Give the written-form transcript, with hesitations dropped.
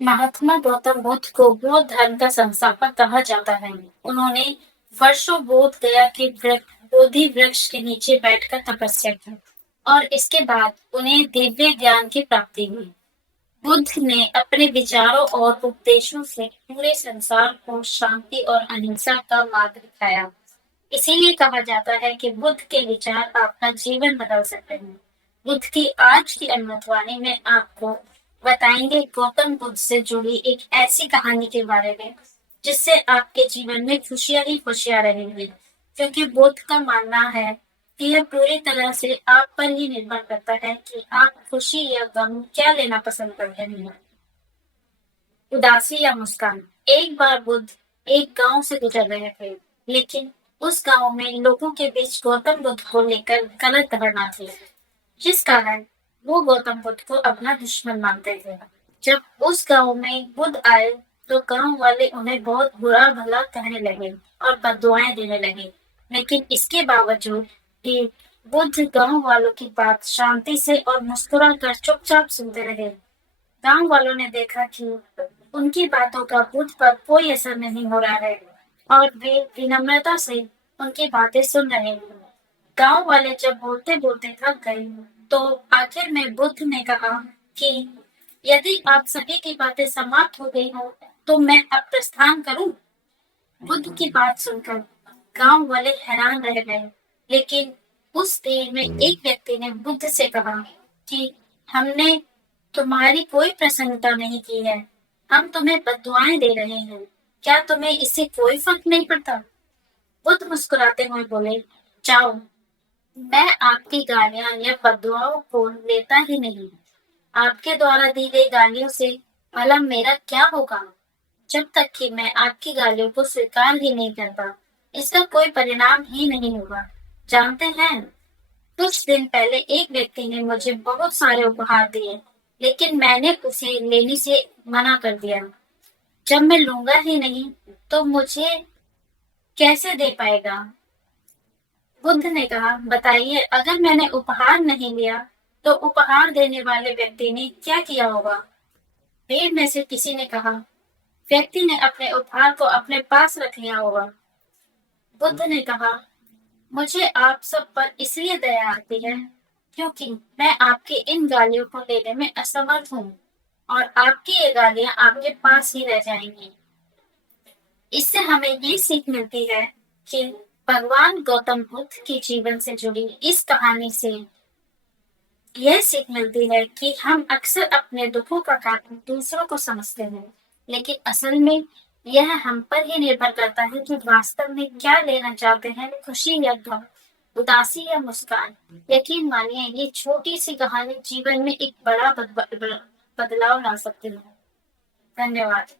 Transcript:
महात्मा गौतम बुद्ध को बौद्ध धर्म का संस्थापक कहा जाता है। उन्होंने वर्षों बोध गया के बोधि वृक्ष के नीचे बैठकर तपस्या की और इसके बाद उन्हें दिव्य ज्ञान की प्राप्ति हुई। बुद्ध ने अपने विचारों और उपदेशों से पूरे संसार को शांति और अहिंसा का मार्ग दिखाया। इसीलिए कहा जाता है कि बुद्ध के विचार आपका जीवन बदल सकते हैं। बुद्ध की आज की अमृत वाणी में आपको बताएंगे गौतम बुद्ध से जुड़ी एक ऐसी कहानी के बारे में जिससे आपके जीवन में खुशियां ही खुशियां रहेंगी, क्योंकि बुद्ध का मानना है कि यह पूरी तरह से आप पर ही निर्भर करता है कि आप खुशी या गम क्या लेना पसंद करते हैं। उदासी या मुस्कान। एक बार बुद्ध एक गांव से गुजर रहे थे, लेकिन उस गांव में लोगों के बीच गौतम बुद्ध को लेकर गलत धारणा थी, जिस कारण वो गौतम बुद्ध को अपना दुश्मन मानते थे। जब उस गांव में बुद्ध आए तो गांव वाले उन्हें बहुत बुरा भला कहने लगे और बददुआएं देने लगे, लेकिन इसके बावजूद भी बुद्ध गांव वालों की बात शांति से और मुस्कुराकर चुपचाप सुनते रहे। गांव वालों ने देखा कि उनकी बातों का बुद्ध पर कोई असर नहीं हो रहा है और वे विनम्रता से उनकी बातें सुन रहे हैं। गांव वाले जब बोलते बोलते थक गए तो आखिर में बुद्ध ने कहा कि यदि आप सभी की बातें समाप्त हो गई हो तो मैं अब प्रस्थान करूं। बुद्ध की बात सुनकर गांव वाले हैरान रह गए, लेकिन उस देर में एक व्यक्ति ने बुद्ध से कहा कि हमने तुम्हारी कोई प्रसन्नता नहीं की है, हम तुम्हें बद्दुआएं दे रहे हैं, क्या तुम्हें इससे कोई फर्क नहीं पड़ता? बुद्ध मुस्कुराते हुए बोले, जाओ, मैं आपकी गालियां या बद्दुआओं को लेता ही नहीं। आपके द्वारा दी गई गालियों से भला मेरा क्या होगा? जब तक कि मैं आपकी गालियों को स्वीकार ही नहीं करता, इसका कोई परिणाम ही नहीं होगा। जानते हैं, कुछ दिन पहले एक व्यक्ति ने मुझे बहुत सारे उपहार दिए, लेकिन मैंने उसे लेने से मना कर दिया। जब मैं लूंगा ही नहीं, तो मुझे कैसे दे पाएगा? बुद्ध ने कहा, बताइए, अगर मैंने उपहार नहीं लिया, तो उपहार देने वाले व्यक्ति ने क्या किया होगा? भीड़ में से किसी ने कहा, व्यक्ति ने अपने उपहार को अपने पास रख लिया होगा। बुद्ध ने कहा, मुझे आप सब पर इसलिए दया आती है क्योंकि मैं आपकी इन गालियों को लेने में असमर्थ हूँ और आपकी ये गालियां आपके पास ही रह जाएंगी। इससे हमें ये सीख मिलती है कि भगवान गौतम बुद्ध के जीवन से जुड़ी इस कहानी से यह सीख मिलती है कि हम अक्सर अपने दुखों का कारण दूसरों को समझते हैं, लेकिन असल में यह हम पर ही निर्भर करता है कि वास्तव में क्या लेना चाहते हैं, खुशी या गम, उदासी या मुस्कान। यकीन मानिए, ये छोटी सी कहानी जीवन में एक बड़ा बदलाव ला सकती है। धन्यवाद।